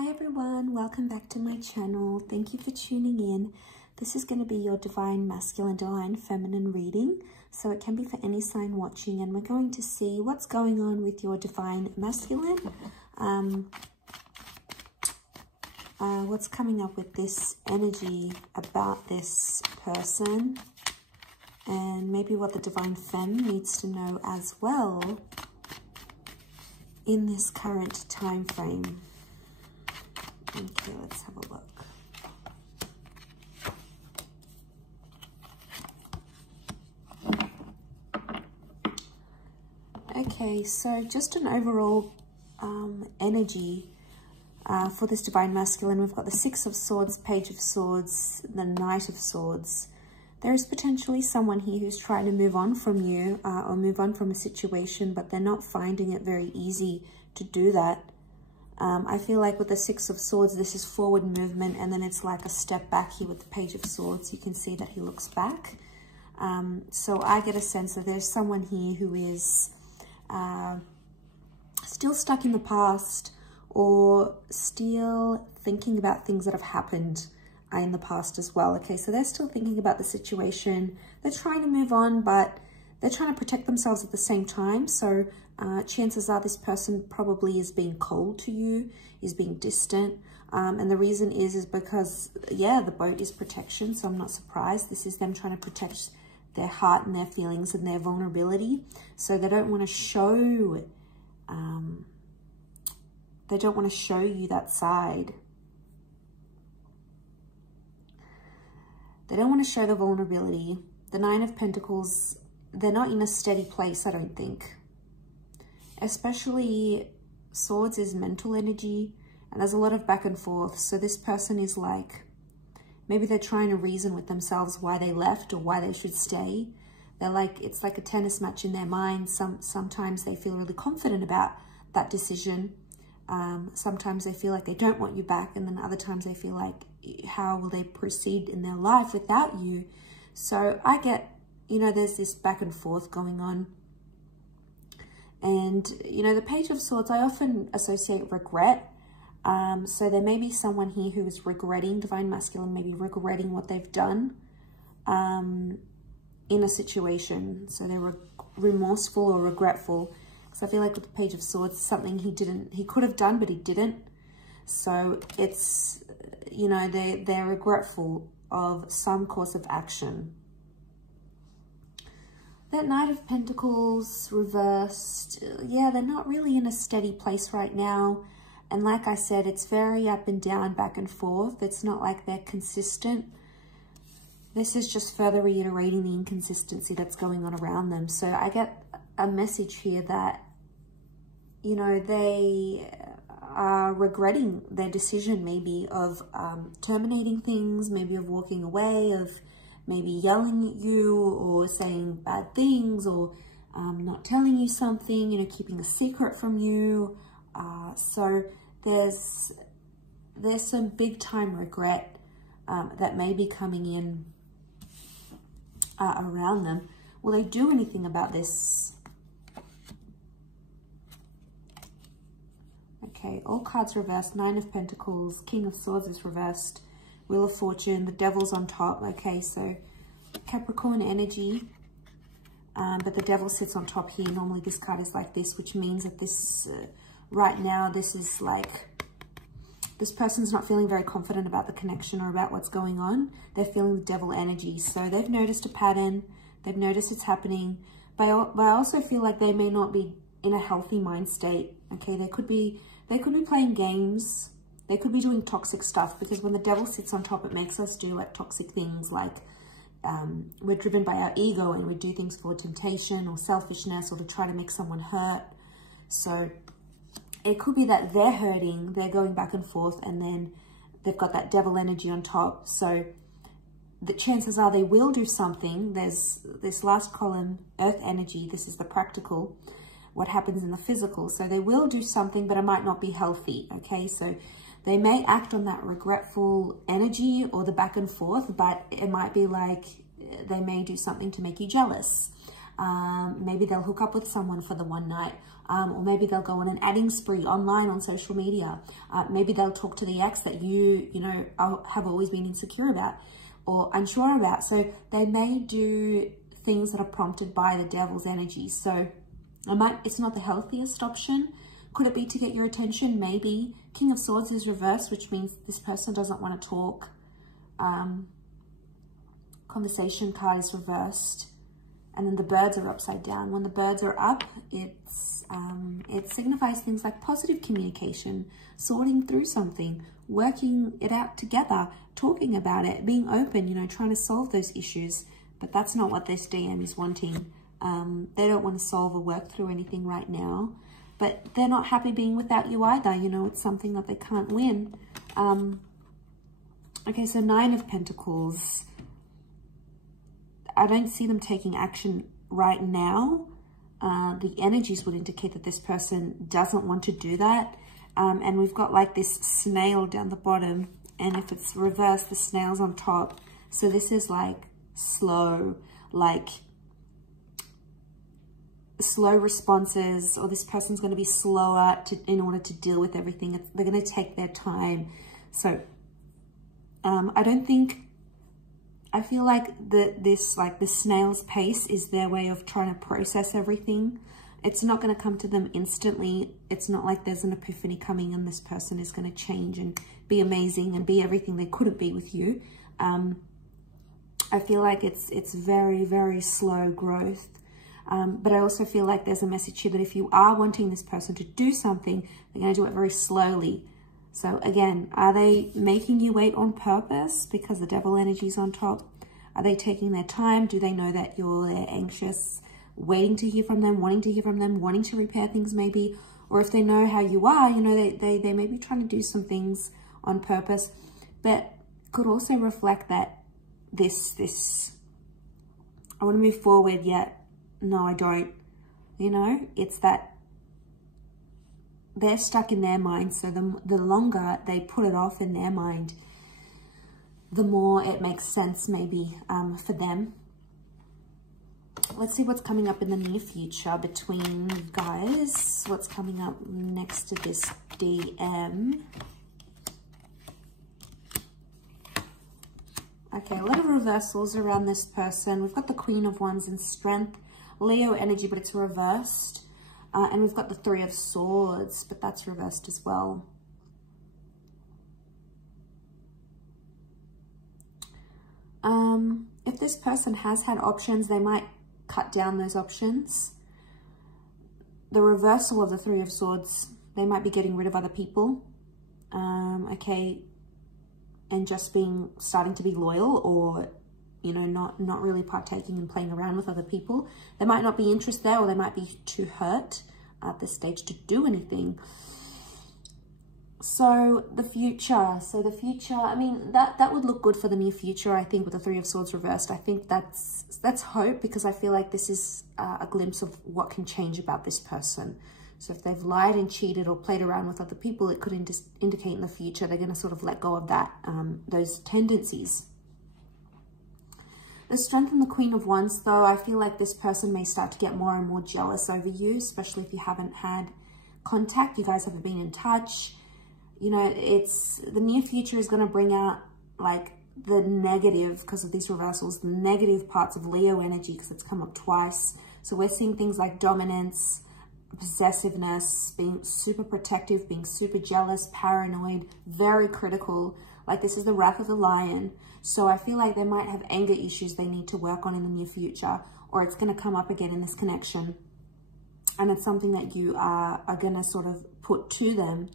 Hi everyone, welcome back to my channel. Thank you for tuning in. This is going to be your divine masculine, divine feminine reading. So it can be for any sign watching, and we're going to see what's going on with your divine masculine. What's coming up with this energy about this person, and maybe what the divine femme needs to know as well in this current time frame. Okay, let's have a look. Okay, so just an overall energy for this divine masculine. We've got the Six of Swords, Page of Swords, the Knight of Swords. There is potentially someone here who's trying to move on from you or move on from a situation, but they're not finding it very easy to do that. I feel like with the Six of Swords, this is forward movement, and then it's like a step back here with the Page of Swords. You can see that he looks back. So I get a sense that there's someone here who is still stuck in the past, or still thinking about things that have happened in the past as well. Okay, so they're still thinking about the situation. They're trying to move on, but they're trying to protect themselves at the same time. So chances are this person probably is being cold to you, is being distant. And the reason is because, yeah, the boat is protection. So I'm not surprised. This is them trying to protect their heart and their feelings and their vulnerability. So they don't want to show, you that side. They don't want to show the vulnerability. The Nine of Pentacles, they're not in a steady place, I don't think. Especially Swords is mental energy, and there's a lot of back and forth. So this person is like, maybe they're trying to reason with themselves why they left or why they should stay. They're like, it's like a tennis match in their mind. Sometimes they feel really confident about that decision. Sometimes they feel like they don't want you back, and then other times they feel like, how will they proceed in their life without you? So I get, you know, there's this back and forth going on. And, you know, the Page of Swords, I often associate regret. So there may be someone here who is regretting, divine masculine, maybe regretting what they've done in a situation. So they're remorseful or regretful. Because I feel like with the Page of Swords, something he could have done, but he didn't. So it's, you know, they're regretful of some course of action. That Knight of Pentacles reversed, yeah, they're not really in a steady place right now. And like I said, it's very up and down, back and forth. It's not like they're consistent. This is just further reiterating the inconsistency that's going on around them. So I get a message here that, you know, they are regretting their decision maybe of terminating things, maybe of walking away, of maybe yelling at you or saying bad things, or not telling you something, you know, keeping a secret from you. So there's some big time regret that may be coming in around them. Will they do anything about this? Okay, all cards reversed. Nine of Pentacles, King of Swords is reversed. Wheel of Fortune, the Devil's on top. Okay, so Capricorn energy, but the Devil sits on top here. Normally this card is like this, which means that this, right now, this is like, this person's not feeling very confident about the connection or about what's going on. They're feeling the Devil energy. So they've noticed a pattern. They've noticed it's happening. But I also feel like they may not be in a healthy mind state. Okay, they could be playing games. They could be doing toxic stuff, because when the Devil sits on top, it makes us do like toxic things, like we're driven by our ego and we do things for temptation or selfishness or to try to make someone hurt. So it could be that they're hurting, they're going back and forth, and then they've got that Devil energy on top. So the chances are they will do something. There's this last column, Earth energy. This is the practical, what happens in the physical. So they will do something, but it might not be healthy. Okay, so they may act on that regretful energy or the back and forth, but it might be like they may do something to make you jealous. Maybe they'll hook up with someone for the one night. Or maybe they'll go on an adding spree online on social media. Maybe they'll talk to the ex that you know, have always been insecure about or unsure about. So they may do things that are prompted by the devil's energy. So it's not the healthiest option. Could it be to get your attention? Maybe. King of Swords is reversed, which means this person doesn't want to talk. Conversation card is reversed. And then the birds are upside down. When the birds are up, it signifies things like positive communication, sorting through something, working it out together, talking about it, being open, you know, trying to solve those issues. But that's not what this DM is wanting. They don't want to solve or work through anything right now. But they're not happy being without you either. You know, it's something that they can't win. Okay, so 9 of Pentacles. I don't see them taking action right now. The energies would indicate that this person doesn't want to do that. And we've got like this snail down the bottom. And if it's reversed, the snail's on top. So this is like slow responses, or this person's going to be slower in order to deal with everything. They're going to take their time. So I feel like the snail's pace is their way of trying to process everything. It's not going to come to them instantly. It's not like there's an epiphany coming and this person is going to change and be amazing and be everything they couldn't be with you. I feel like it's very, very slow growth. But I also feel like there's a message here that if you are wanting this person to do something, they're going to do it very slowly. So again, are they making you wait on purpose because the devil energy is on top? Are they taking their time? Do they know that you're anxious, waiting to hear from them, wanting to hear from them, wanting to repair things maybe? Or if they know how you are, you know, they may be trying to do some things on purpose, but could also reflect that I want to move forward, yet no, I don't. You know, it's that they're stuck in their mind. So the longer they put it off in their mind, the more it makes sense maybe for them. Let's see what's coming up in the near future between you guys. What's coming up next to this DM? Okay, a lot of reversals around this person. We've got the Queen of Wands in Strength, Leo energy, but it's reversed. And we've got the 3 of Swords, but that's reversed as well. If this person has had options, they might cut down those options. The reversal of the 3 of Swords, they might be getting rid of other people. Okay, and just starting to be loyal, or, you know, not really partaking and playing around with other people. There might not be interest there, or they might be too hurt at this stage to do anything. So the future, I mean, that would look good for the near future, I think, with the 3 of Swords reversed. I think that's hope, because I feel like this is a glimpse of what can change about this person. So if they've lied and cheated or played around with other people, it could indicate in the future they're going to sort of let go of that, those tendencies. The Strength in the Queen of Wands, though, I feel like this person may start to get more and more jealous over you, especially if you haven't had contact, you guys haven't been in touch. You know, the near future is going to bring out like the negative, because of these reversals, the negative parts of Leo energy, because it's come up twice. So we're seeing things like dominance, possessiveness, being super protective, being super jealous, paranoid, very critical. Like, this is the wrath of the lion. So I feel like they might have anger issues they need to work on in the near future, or it's going to come up again in this connection. And it's something that you are going to sort of put to them.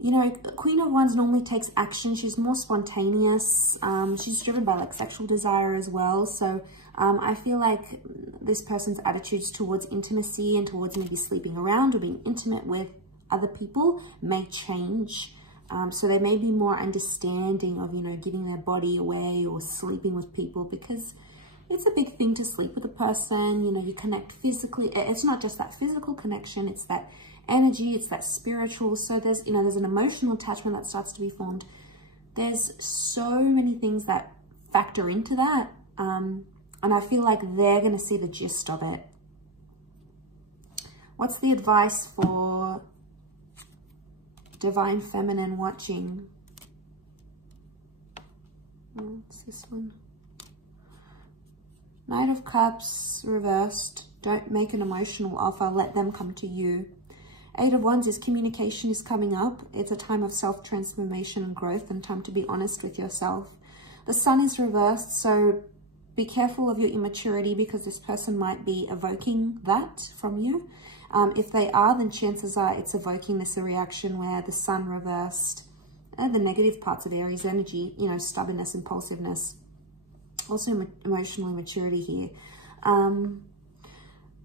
You know, Queen of Wands normally takes action. She's more spontaneous. She's driven by like sexual desire as well. So I feel like this person's attitudes towards intimacy and towards maybe sleeping around or being intimate with other people may change. So they may be more understanding of, you know, giving their body away or sleeping with people, because it's a big thing to sleep with a person. You know, you connect physically. It's not just that physical connection, it's that energy, it's that spiritual. So there's, you know, there's an emotional attachment that starts to be formed. There's so many things that factor into that. And I feel like they're going to see the gist of it. What's the advice for Divine Feminine watching? What's this one? Knight of Cups reversed. Don't make an emotional offer. Let them come to you. Eight of Wands is communication is coming up. It's a time of self-transformation and growth and time to be honest with yourself. The Sun is reversed, so be careful of your immaturity because this person might be evoking that from you. If they are, then chances are it's evoking this reaction where the Sun reversed and the negative parts of Aries energy, you know, stubbornness, impulsiveness, also emotional immaturity here.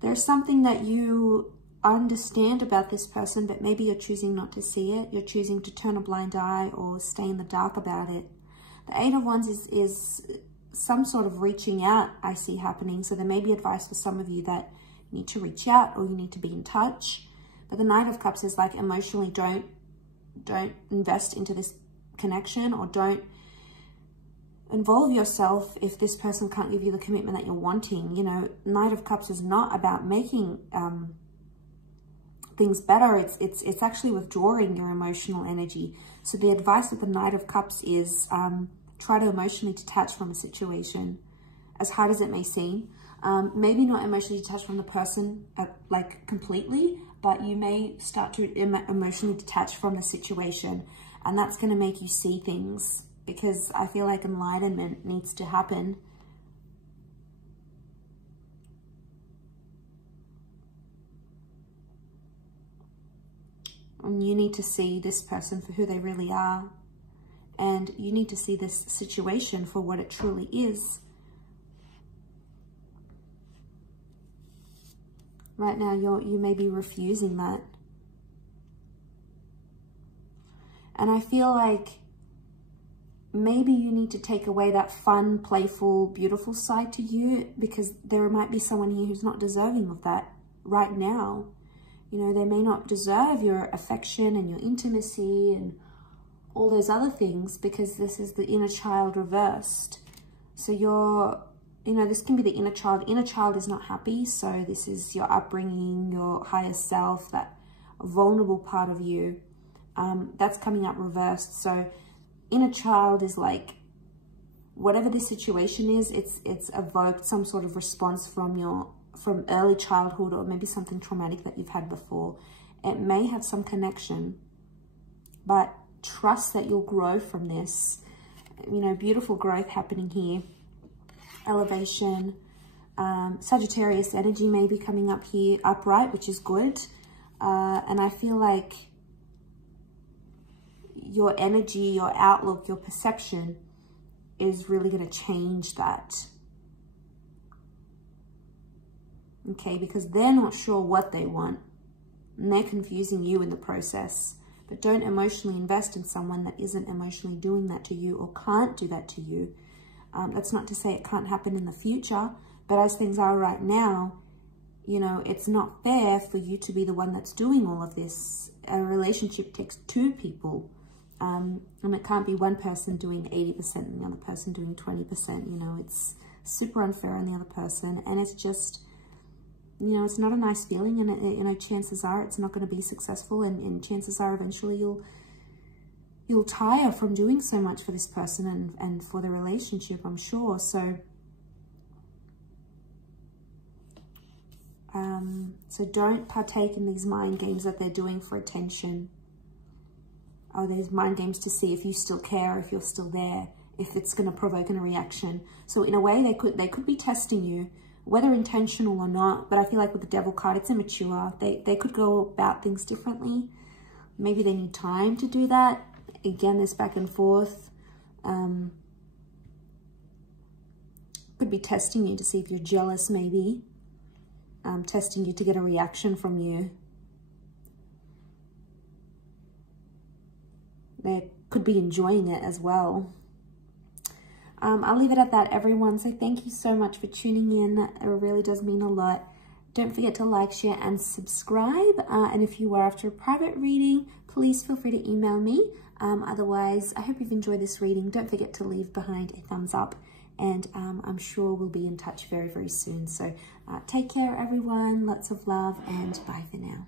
There's something that you understand about this person, but maybe you're choosing not to see it. You're choosing to turn a blind eye or stay in the dark about it. The Eight of Wands is some sort of reaching out I see happening. So there may be advice for some of you that you need to reach out or you need to be in touch. But the Knight of Cups is like emotionally don't invest into this connection or don't involve yourself if this person can't give you the commitment that you're wanting. You know, Knight of Cups is not about making things better. It's actually withdrawing your emotional energy. So the advice of the Knight of Cups is try to emotionally detach from a situation, as hard as it may seem. Maybe not emotionally detach from the person like completely, but you may start to emotionally detach from the situation, and that's going to make you see things, because I feel like enlightenment needs to happen. And you need to see this person for who they really are. And you need to see this situation for what it truly is. Right now, you may be refusing that. And I feel like maybe you need to take away that fun, playful, beautiful side to you, because there might be someone here who's not deserving of that right now. You know, they may not deserve your affection and your intimacy and all those other things, because this is the inner child reversed. So you know, this can be the inner child. The inner child is not happy. So this is your upbringing, your higher self, that vulnerable part of you. That's coming up reversed. So inner child is like, whatever the situation is, it's evoked some sort of response from early childhood, or maybe something traumatic that you've had before. It may have some connection, but trust that you'll grow from this. You know, beautiful growth happening here. Elevation. Sagittarius energy may be coming up here upright, which is good. And I feel like your energy, your outlook, your perception is really going to change that. Okay, because they're not sure what they want, and they're confusing you in the process. But don't emotionally invest in someone that isn't emotionally doing that to you or can't do that to you. That's not to say it can't happen in the future, but as things are right now, you know, it's not fair for you to be the one that's doing all of this. A relationship takes two people, and it can't be one person doing 80% and the other person doing 20%. You know, it's super unfair on the other person, and it's just, you know, it's not a nice feeling, and you know, chances are it's not going to be successful, and chances are eventually you'll tire from doing so much for this person and for the relationship, I'm sure. So so don't partake in these mind games that they're doing for attention. Or these mind games to see if you still care, if you're still there, if it's going to provoke a reaction. So in a way, they could be testing you, whether intentional or not. But I feel like with the Devil card, it's immature. They could go about things differently. Maybe they need time to do that. Again, this back and forth. Could be testing you to see if you're jealous, maybe. Testing you to get a reaction from you. They could be enjoying it as well. I'll leave it at that, everyone. So thank you so much for tuning in. It really does mean a lot. Don't forget to like, share, and subscribe. And if you are after a private reading, please feel free to email me. Otherwise, I hope you've enjoyed this reading. Don't forget to leave behind a thumbs up and I'm sure we'll be in touch very, very soon. So take care, everyone. Lots of love, and bye for now.